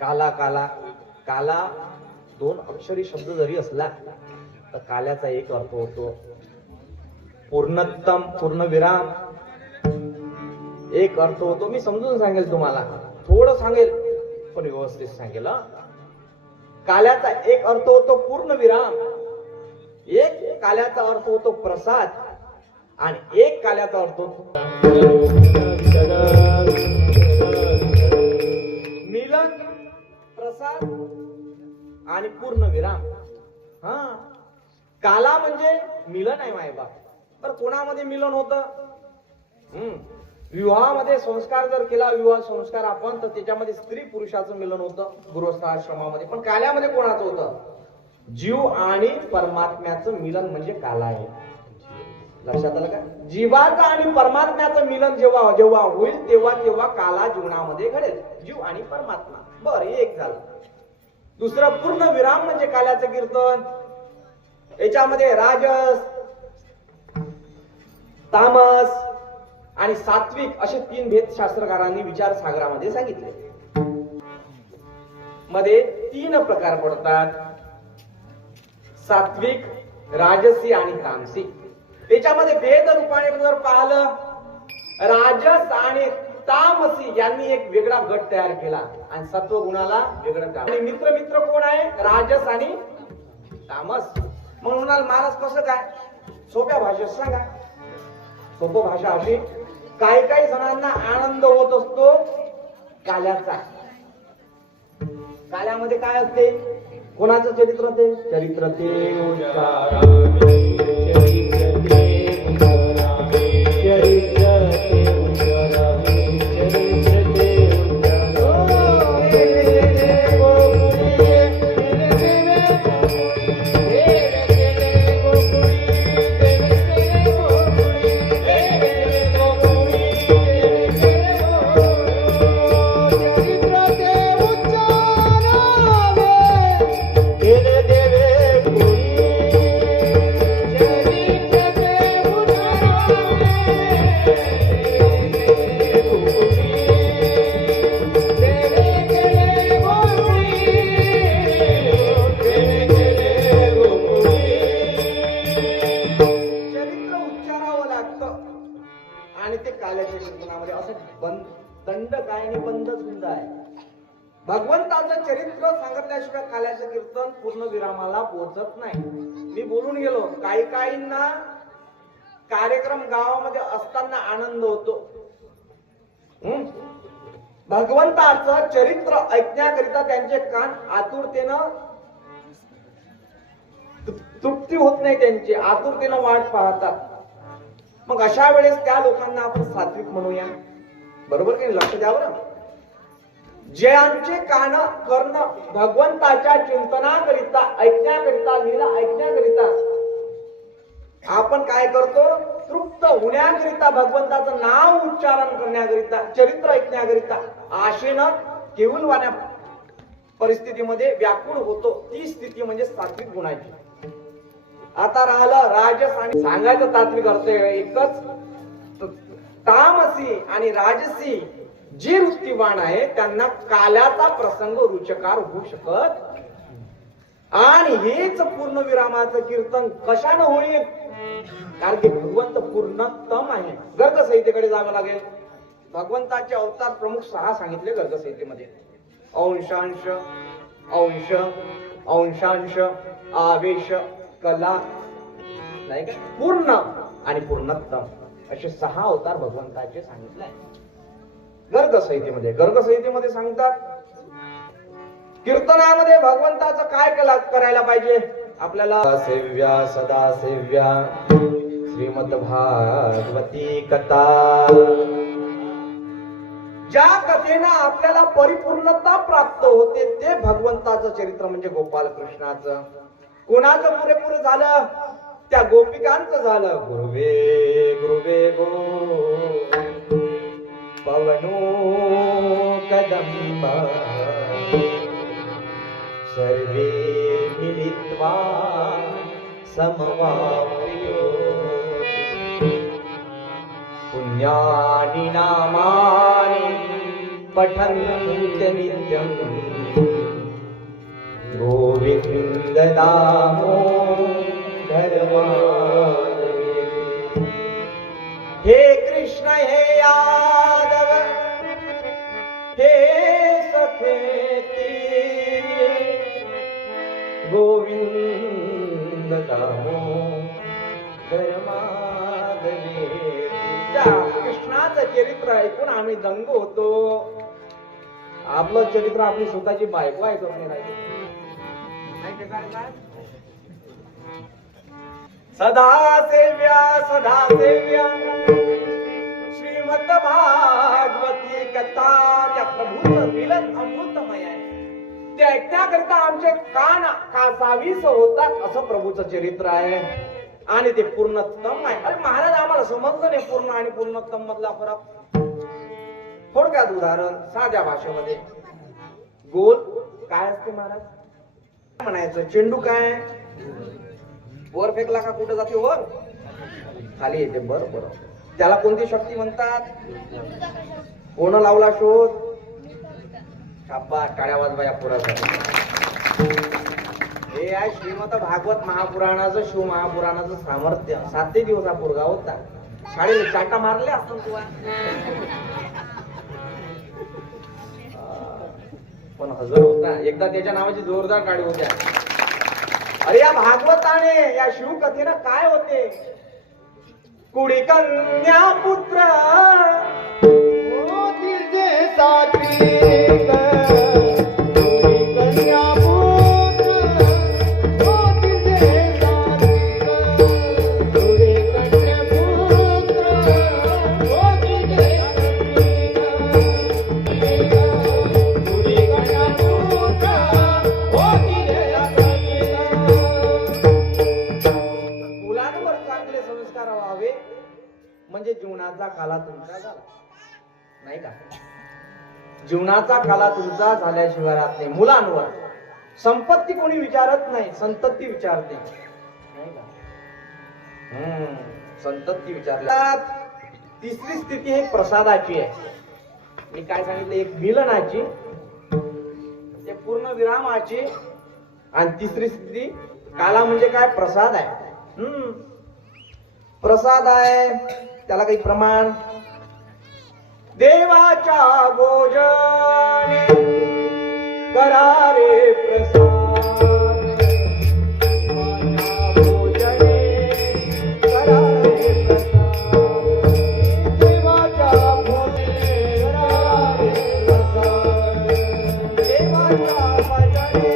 काला काला काला दोन अक्षरी शब्द जरी असला तर काल्याचा एक अर्थ होतो पूर्णत्तम, पूर्णविराम एक अर्थ होतो. मी समजून सांगेल तुम्हाला, थोडं सांगेल पण व्यवस्थित सांगेल. काल्याचा एक अर्थ होतो पूर्णविराम, एक काल्याचा अर्थ होतो प्रसाद आणि एक काल्याचा अर्थ होतो मिलन, प्रसाद आणि पूर्णविराम. काला म्हणजे मिलन आहे मायबाप. तर कोणामध्ये मिलन होतं? विवाहामध्ये संस्कार जर केला, विवाह संस्कार आपण, तर त्याच्यामध्ये स्त्री पुरुषाचं मिलन होतं गृहस्थाश्रमामध्ये. पण काल्यामध्ये कोणाचं होतं? जीव आणि परमात्म्याचं मिलन म्हणजे काला आहे. लक्षात आलं का? जीवाचं आणि परमात्म्याचं मिलन जेव्हा जेव्हा होईल तेव्हा तेव्हा काला जीवनामध्ये घडेल. जीव आणि परमात्मा. बरं, हे एक झालं. दुसरं पूर्ण विराम म्हणजे काल्याचं कीर्तन. याच्यामध्ये राजस, तामस आणि सात्विक असे तीन भेद शास्त्रकारांनी विचार सागरामध्ये सांगितले. मध्ये तीन प्रकार पडतात: सात्विक, राजसी आणि तामसी. त्याच्यामध्ये भेद रूपाने जर पाहिलं, राजस आणि तामसी यांनी एक वेगळा गट तयार केला आणि सत्व गुणाला वेगळं केलं. आणि मित्र मित्र कोण आहे? राजस आणि तामस. म्हणून म्हणाल महाराज कसं काय? सोप्या भाषेत सांगा. सोपं भाषा अशी, काही काही जणांना आनंद होत असतो काल्याचा. काल्यामध्ये काय असते? कोणाचं चरित्र ते? चरित्र ते भगवंताचं चरित्र सांगितल्याशिवाय काल्याचं कीर्तन पूर्ण विरामाला पोहोचत नाही. मी बोलून गेलो, काही काहींना कार्यक्रम गावामध्ये असताना आनंद होतो. भगवंताचं चरित्र ऐकण्याकरिता त्यांचे कान आतुरतेनं तृप्ती होत नाही, त्यांची आतुरतेनं वाट पाहतात. मग अशा वेळेस त्या लोकांना आपण सात्विक म्हणूया. बरोबर की लक्ष द्यावं. ज्यांचे कान कर्ण भगवंताच्या चिंतनाकरिता, ऐकण्याकरिता, लीला ऐकण्याकरिता आपण काय करतो? तृप्त होण्याकरिता, भगवंताचं नाव उच्चारण करण्याकरिता, चरित्र ऐकण्याकरिता आशेनं केवलवाण्या परिस्थितीमध्ये व्याकुळ होतो. ती स्थिती म्हणजे सात्विक गुणाची. आता राहिलं राजस आणि सांगायचं तात्विक अर्थ एकच. तामसी आणि राजसी जे वृत्तीवान आहे त्यांना काल्याचा प्रसंग रुचकार होऊ शकत. आणि हेच पूर्ण विरामाचं कीर्तन कशानं होईल? कारण की भगवंत पूर्णतम आहे. गर्ग संहितेकडे जावं लागेल. भगवंताचे अवतार प्रमुख 6 सांगितले गर्ग संहितेमध्ये. अंशांश, अंश, अंशांश, आवेश, कला, नाही का, पूर्ण आणि पूर्णतम असे 6 अवतार भगवंताचे सांगितले आहे गर्ग संहितेमध्ये. गर्ग संहितेमध्ये सांगतात कीर्तनामध्ये भगवंताचं काय करायला पाहिजे आपल्याला? सेव्या सदा सेव्या श्रीमद भागवती कथा. ज्या कथेनं आपल्याला परिपूर्णता प्राप्त होते ते भगवंताचं चरित्र म्हणजे गोपाल कृष्णाचं. कोणाचं पुरेपूर झालं? त्या गोपिकांचं झालं. गुरुवे गुरुवे गो पवनो कदंबा सर्वे मिलित्वा समवाप्यो पुण्यानि नामानि पठन्त्य नित्यम् गोविंद दामोदर माधवी। हे कृष्ण हे यादव हे सखेती गोविंद दामोदर माधवी। कृष्णाचं चरित्र ऐकून आम्ही दंग होतो. आपलं चरित्र आपली स्वतःची बायको ऐकत नाही राहिली. सदा सेव्या श्रीमद भागवती कथा त्या प्रभूचं मिलन अमृतमय आहे. ते ऐकण्याकरिता आमचे कान कासावीस होतात असं प्रभूचं चरित्र आहे. आणि ते पूर्णोत्तम आहे. अरे महाराज आम्हाला समजलं नाही पूर्ण आणि पूर्णोत्तम मधला फरक. थोडक्यात उदाहरण साध्या भाषेमध्ये, गोल काय असते महाराज म्हणायचं, चेंडू काय वर फेकला का कुठे जाते, वर खाली येते. बरोबर, त्याला कोणती शक्ती म्हणतात, कोण लावला शोध, छापा टाळ्या वाजवाया पुरासाठी. हे आहे श्रीमद भागवत महापुराणाचं शिव महापुराणाचं सामर्थ्य. 7 दिवस हा पोरगा होता, शाळेला चाटा मारले असतात तुला पण हजर होता. एकदा त्याच्या नावाची जोरदार गाडी होत्या. अरे या भागवताने या शिवकथेनं काय होते, कुडी कन्या पुत्र म्हणजे जीवनाचा काला तुमचा झाला नाही का. जीवनाचा काला तुमचा झाल्याशिवाय राहत नाही. मुलांवर संपत्ती कोणी विचारत नाही, संतती विचारते नाही का. संतती विचारतात. तिसरी स्थिती हे प्रसादाची आहे. मी काय सांगितलं, एक मिलनाची, ते पूर्ण विरामाची, आणि तिसरी स्थिती काला म्हणजे काय, प्रसाद आहे. प्रसाद आहे त्याला काही प्रमाण, देवाच्या भोजने करारे प्रसाद, भोजने करारे प्रसाद, देवाच्या भोजने करारे प्रसाद, देवाच्या भजने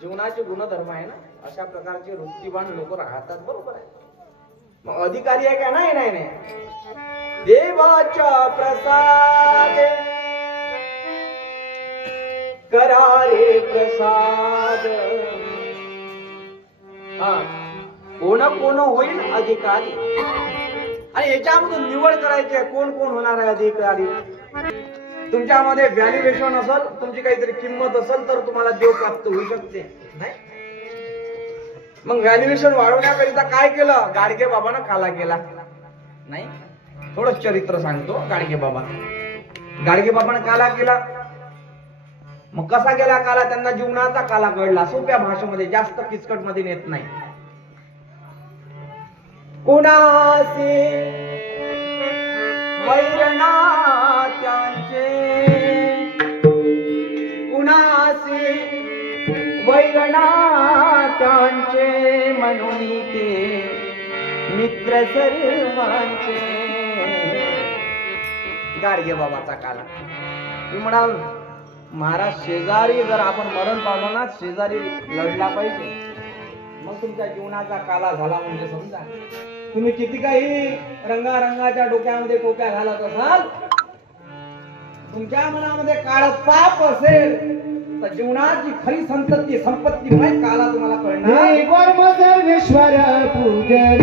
जीवनाचे गुणधर्म आहे ना. अशा प्रकारचे वृत्तीवान लोक राहतात. बरोबर आहे. मग अधिकारी आहे का, नाही नाही नाही. देवाच्या प्रसाद करारे प्रसाद. हा, कोण कोण होईल अधिकारी, आणि याच्यामधून निवड करायची आहे कोण कोण होणार आहे अधिकारी. तुमच्यामध्ये व्हॅल्युएशन असेल, तुमची काहीतरी किंमत असेल तर तुम्हाला देव प्राप्त होऊ शकते. नाही मग व्हॅल्युएशन वाढवण्याकरिता काय केलं, गाडगे बाबांना काला केला. नाही थोडं चरित्र सांगतो. गाडगे बाबांना काला केला. मग कसा गेला काला, त्यांना जीवनाचा काला कळला. सोप्या भाषेमध्ये, जास्त किचकट मध्ये नेत नाही. कुणासी वैरनाथ्यांचे, कुणासी वैरनाथ्यांचे, म्हणून ते मित्र सर्वांचे. गाडगे बाबाचा काला. मी म्हणाल महाराज शेजारी जर आपण मरण पावलो ना, शेजारी लढला पाहिजे. मग तुमच्या जीवनाचा काला झाला म्हणजे समजा. तुम्ही किती काही रंगारंगाच्या डोक्यामध्ये टोप्या घालत असाल, तुमच्या मनामध्ये काळ पाप असेल तर जीवनाची खरी संपत्ती काय काला तुम्हाला कळणार. सर्वेश्वर पूजन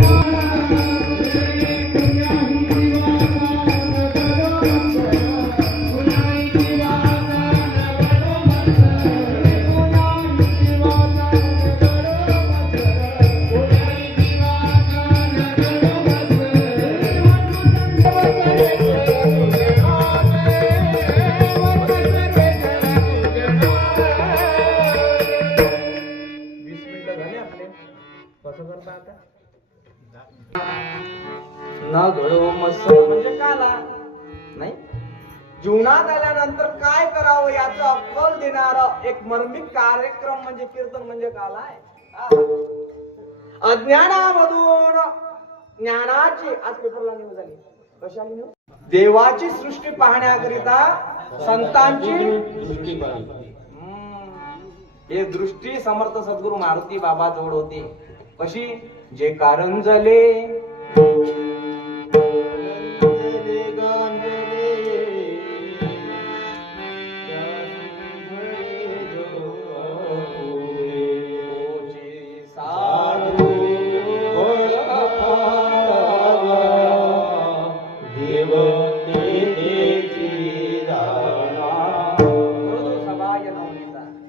न घडो मस म्हणजे काला नाही. जीवनात आल्यानंतर काय करावं याचं अक्कल देणारा एक मार्मिक कार्यक्रम म्हणजे कीर्तन म्हणजे काला आहे. अज्ञानामधून ज्ञानाची आज पेपरला न्यूज आली. कशाने न्यूज? देवाची सृष्टी पाहण्याकरिता संतांची दृष्टी पाहिली. हे दृष्टी समर्थ सद्गुरु मारुती बाबा जवळ होती. कशी? जे कारण झाले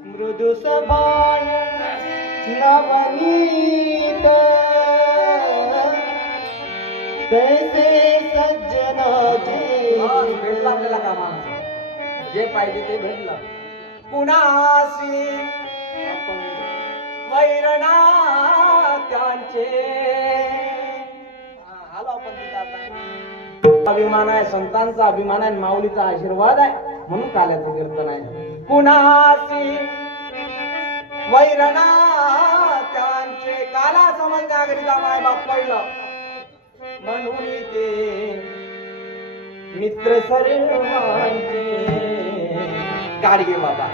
मृदु सभाय नवनीत तैसे सज्जनाचे. भेटला आपल्याला कामा, जे पाहिजे ते भेटलं. कुणासी वैरणा त्यांचे आलो आपण तिथं आता. अभिमान आहे, संतांचा अभिमान आहे, माऊलीचा आशीर्वाद आहे म्हणून काल्याचं कीर्तन आहे. कुणासी वैरणा त्यांचे काला समजण्याकरिता माय बाप पहिलं म्हणून ते मित्र सर्वांचे. गाडगे बाबा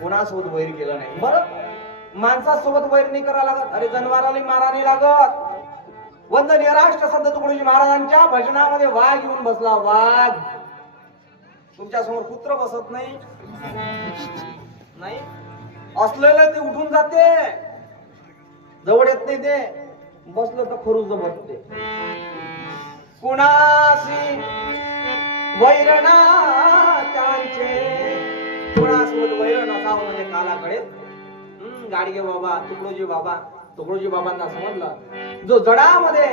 कोणासोबत वैर केलं नाही. बरं माणसासोबत वैर नाही करा लागत. अरे जनावराला मारा नाही लागत. वंदनीय राष्ट्र संत तुकडोजी महाराजांच्या भजनामध्ये वाघ येऊन बसला. वाघ तुमच्या समोर कुत्र बसत नाही नाही असलेलं ते उठून जाते, जवळ येत नाही. ते बसलं तर खरूच बसते. कुणासी वैरणा त्यांचे, कुणासोबत वैरण असावं म्हणजे कालाकडे. गाडगे बाबा तुकडोजी बाबांना समजलं जो जडामध्ये